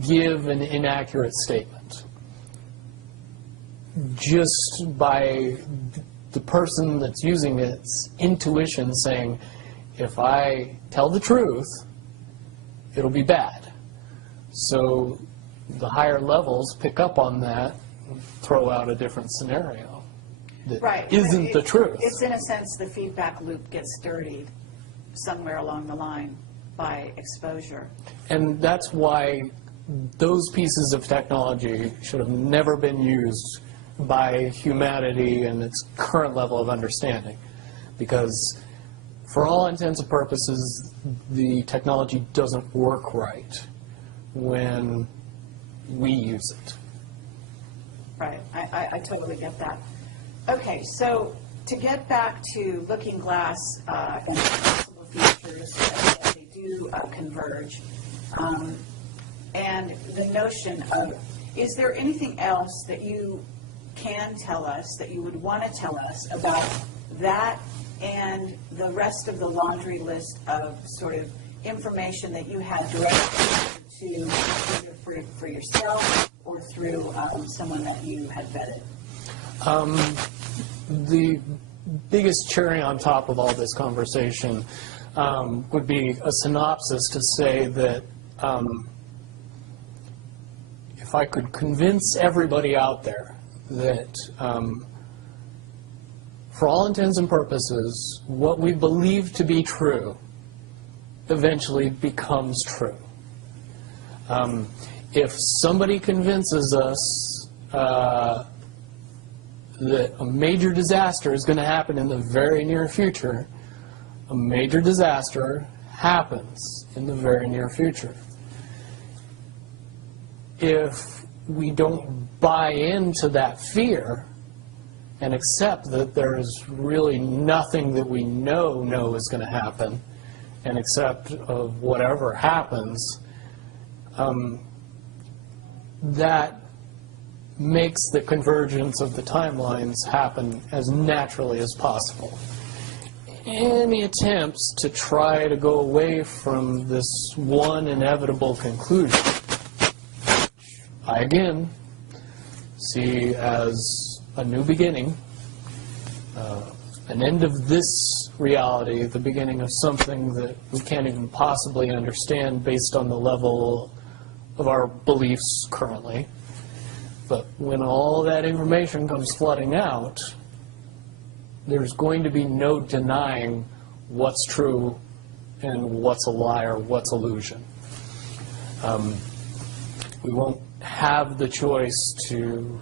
give an inaccurate statement just by the person that's using its intuition saying, if I tell the truth, it'll be bad. So the higher levels pick up on that and throw out a different scenario that isn't the truth. It's in a sense the feedback loop gets dirtied somewhere along the line by exposure. And that's why those pieces of technology should have never been used by humanity in its current level of understanding. Because for all intents and purposes, the technology doesn't work right when we use it. Right. I totally get that. Okay, so to get back to Looking Glass and possible features that they do converge, and the notion of, is there anything else that you can tell us, that you would want to tell us about that and the rest of the laundry list of sort of information that you had directly to either for yourself or through someone that you had vetted? The biggest cherry on top of all this conversation would be a synopsis to say that if I could convince everybody out there that for all intents and purposes, what we believe to be true eventually becomes true. If somebody convinces us that a major disaster is going to happen in the very near future, a major disaster happens in the very near future. If we don't buy into that fear and accept that there is really nothing that we know is going to happen, and accept of whatever happens, that makes the convergence of the timelines happen as naturally as possible. Any attempts to try to go away from this one inevitable conclusion, I again see as a new beginning, an end of this reality, the beginning of something that we can't even possibly understand based on the level of our beliefs currently. But when all that information comes flooding out, there's going to be no denying what's true and what's a lie or what's illusion. We won't have the choice to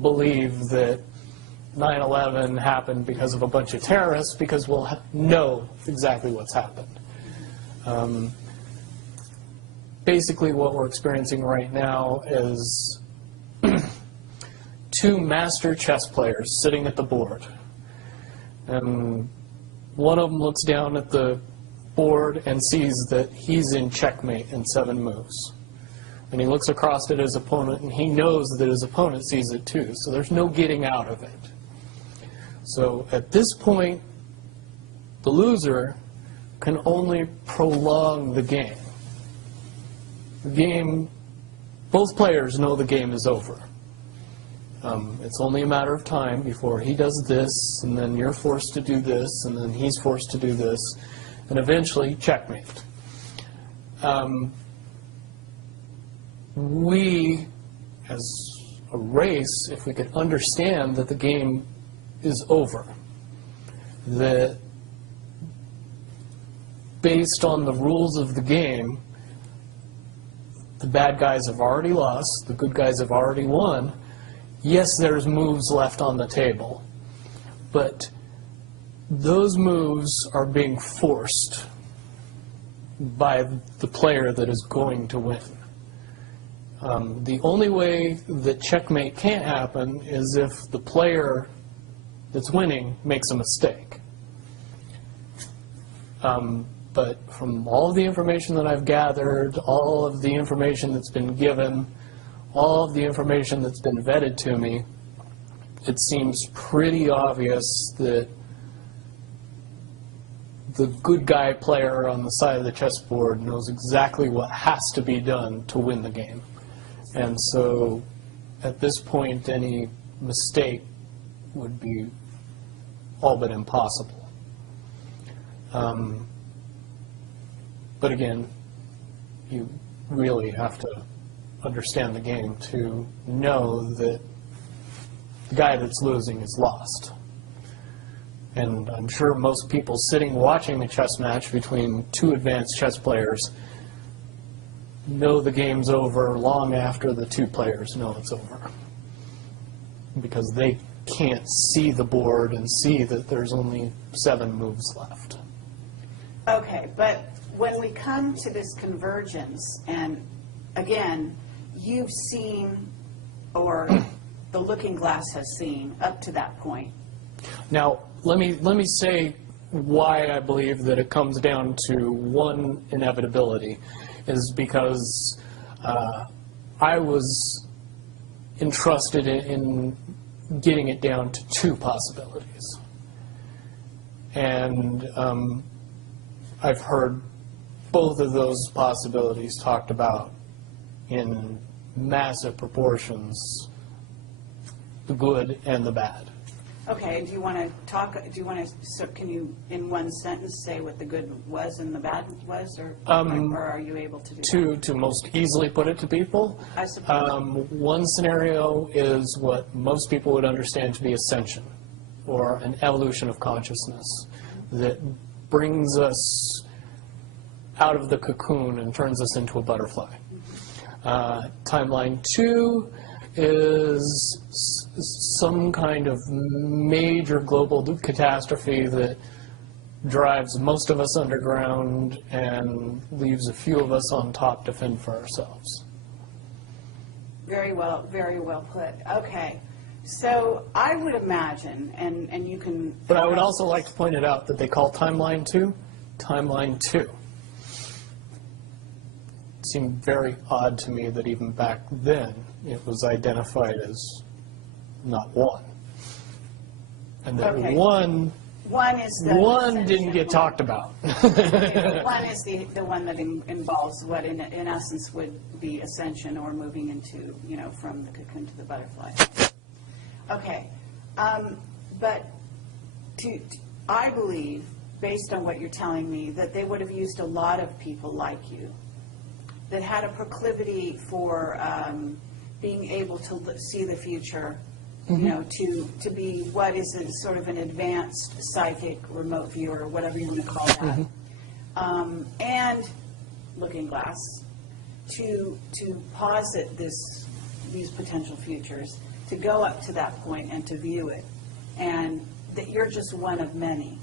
believe that 9/11 happened because of a bunch of terrorists, because we'll know exactly what's happened. Basically what we're experiencing right now is two master chess players sitting at the board. And one of them looks down at the board and sees that he's in checkmate in 7 moves. And he looks across at his opponent, and he knows that his opponent sees it too. So there's no getting out of it. So at this point, the loser can only prolong the game. The game, both players know the game is over. It's only a matter of time before he does this, and then you're forced to do this, and then he's forced to do this, and eventually checkmate. We, as a race, if we could understand that the game is over, that based on the rules of the game, the bad guys have already lost, the good guys have already won. Yes, there's moves left on the table, but those moves are being forced by the player that is going to win. The only way that checkmate can't happen is if the player that's winning makes a mistake. But from all of the information that I've gathered, all of the information that's been given, all of the information that's been vetted to me, it seems pretty obvious that the good guy player on the side of the chessboard knows exactly what has to be done to win the game. And so at this point, any mistake would be all but impossible. But again, you really have to understand the game to know that the guy that's losing is lost. And I'm sure most people sitting watching a chess match between two advanced chess players know the game's over long after the two players know it's over, because they can't see the board and see that there's only 7 moves left. Okay, but when we come to this convergence, and again, you've seen, or the looking glass has seen, up to that point. Now, let me say why I believe that it comes down to one inevitability, is because I was entrusted in getting it down to 2 possibilities. And I've heard both of those possibilities talked about in massive proportions, the good and the bad. Okay, do you want to talk, so can you, in one sentence, say what the good was and the bad was, or are you able to do that? To most easily put it to people, I suppose. one scenario is what most people would understand to be ascension, or an evolution of consciousness that brings us out of the cocoon and turns us into a butterfly. Timeline 2 is some kind of major global catastrophe that drives most of us underground and leaves a few of us on top to fend for ourselves. Very well put. Okay. So I would imagine, and you can... But I would also like to point it out that they call Timeline 2 Timeline 2. It seemed very odd to me that even back then it was identified as not 1. And that Okay. one is the... One didn't get talked about. Okay, one is the one that involves what in essence would be ascension, or moving into, from the cocoon to the butterfly. Okay. But I believe, based on what you're telling me, that they would have used a lot of people like you that had a proclivity for being able to see the future, to be what is a sort of an advanced psychic remote viewer, whatever you want to call that, and looking glass, to posit these potential futures, to go up to that point and to view it, and that you're just one of many.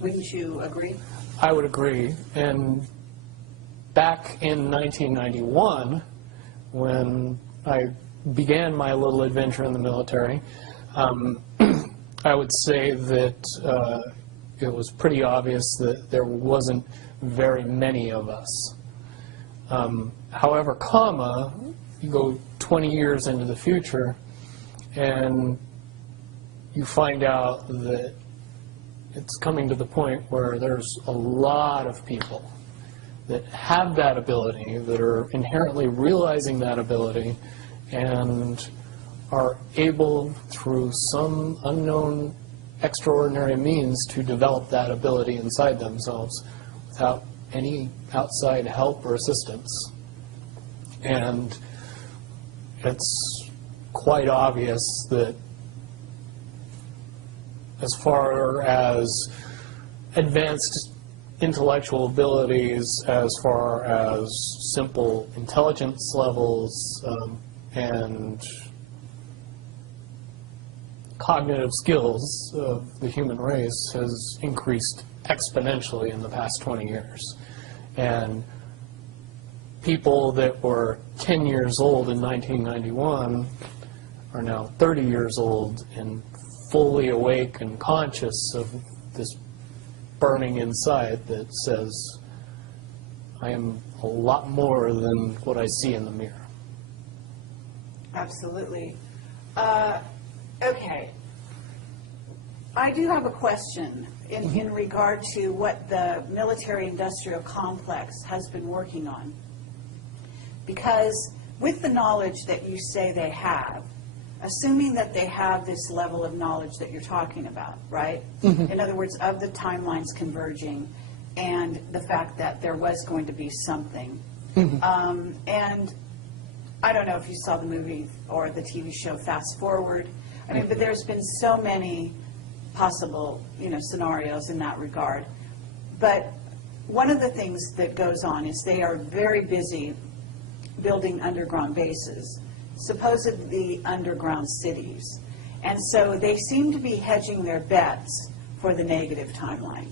Wouldn't you agree? I would agree. And back in 1991, when I began my little adventure in the military, I would say that it was pretty obvious that there wasn't very many of us. However, you go 20 years into the future, and you find out that it's coming to the point where there's a lot of people that have that ability, that are inherently realizing that ability, and are able, through some unknown extraordinary means, to develop that ability inside themselves without any outside help or assistance. And it's quite obvious that as far as advanced intellectual abilities, as far as simple intelligence levels, and cognitive skills of the human race has increased exponentially in the past 20 years. And people that were 10 years old in 1991 are now 30 years old and fully awake and conscious of this burning inside that says, I am a lot more than what I see in the mirror. Absolutely. Okay. I do have a question in regard to what the military-industrial complex has been working on. Because with the knowledge that you say they have, assuming that they have this level of knowledge that you're talking about, right? In other words, of the timelines converging and the fact that there was going to be something. And I don't know if you saw the movie or the TV show Fast Forward. I mean, but there's been so many possible, scenarios in that regard. But one of the things that goes on is they are very busy building underground bases, supposedly underground cities. And so they seem to be hedging their bets for the negative timeline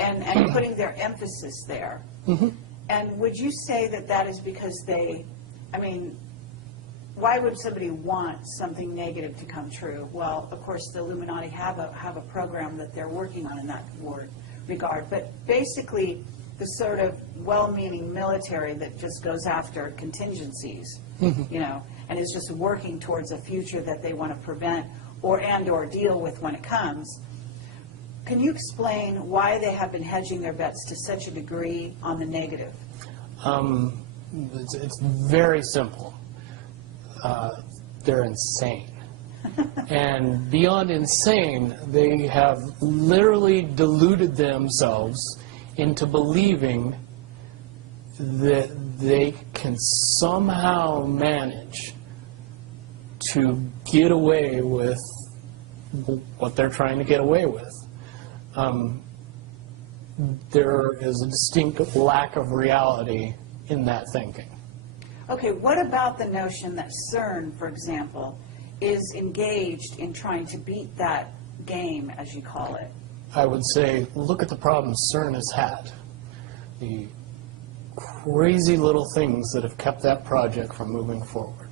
and putting their emphasis there. And would you say that that is because why would somebody want something negative to come true? Well, of course, the Illuminati have a program that they're working on in that regard. But basically, the sort of well-meaning military that just goes after contingencies, and is just working towards a future that they want to prevent or deal with when it comes. Can you explain why they have been hedging their bets to such a degree on the negative? It's very simple. They're insane. And beyond insane, they have literally deluded themselves into believing that they can somehow manage to get away with what they're trying to get away with. There is a distinct lack of reality in that thinking. Okay, what about the notion that CERN, for example, is engaged in trying to beat that game, as you call it? I would say, look at the problems CERN has had. The crazy little things that have kept that project from moving forward.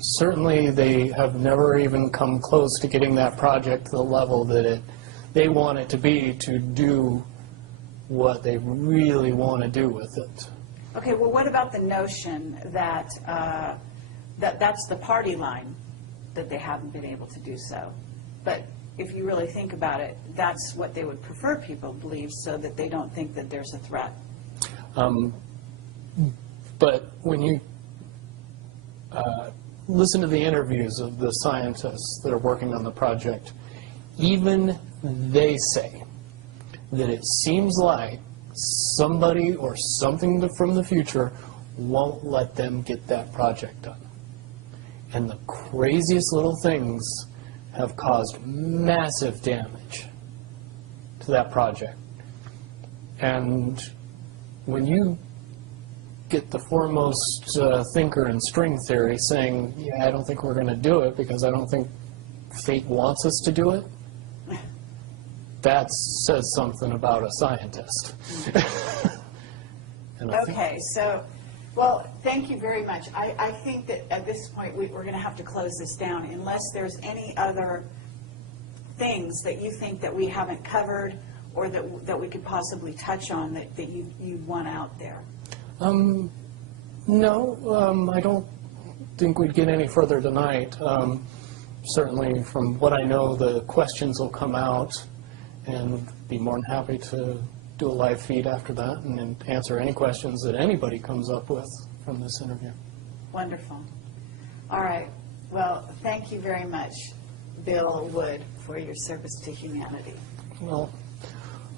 Certainly, they have never even come close to getting that project to the level that they want it to be to do what they really want to do with it. Okay, well, what about the notion that that's the party line, that they haven't been able to do so? But if you really think about it, that's what they would prefer people believe, so that they don't think that there's a threat. But when you listen to the interviews of the scientists that are working on the project, even they say that it seems like somebody or something from the future won't let them get that project done. And the craziest little things have caused massive damage to that project. And when you get the foremost thinker in string theory saying, yeah, I don't think we're going to do it because I don't think fate wants us to do it, that says something about a scientist. Okay, so, well, thank you very much. I think that at this point we're going to have to close this down unless there's any other things that you think that we haven't covered or that we could possibly touch on that you want out there. No, I don't think we'd get any further tonight. Certainly, from what I know, the questions will come out, and be more than happy to do a live feed after that and answer any questions that anybody comes up with from this interview. Wonderful. All right. Well, thank you very much, Bill Wood, for your service to humanity. Well,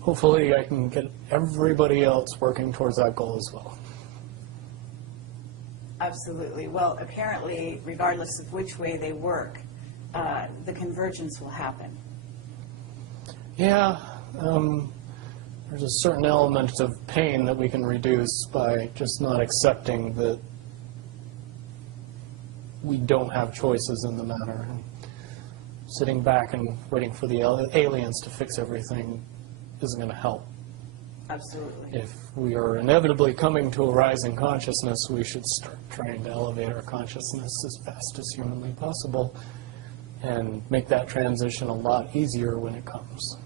hopefully I can get everybody else working towards that goal as well. Absolutely. Well, apparently, regardless of which way they work, the convergence will happen. Yeah, there's a certain element of pain that we can reduce by just not accepting that we don't have choices in the matter. And sitting back and waiting for the aliens to fix everything isn't going to help. Absolutely. If we are inevitably coming to a rising consciousness, we should start trying to elevate our consciousness as fast as humanly possible and make that transition a lot easier when it comes.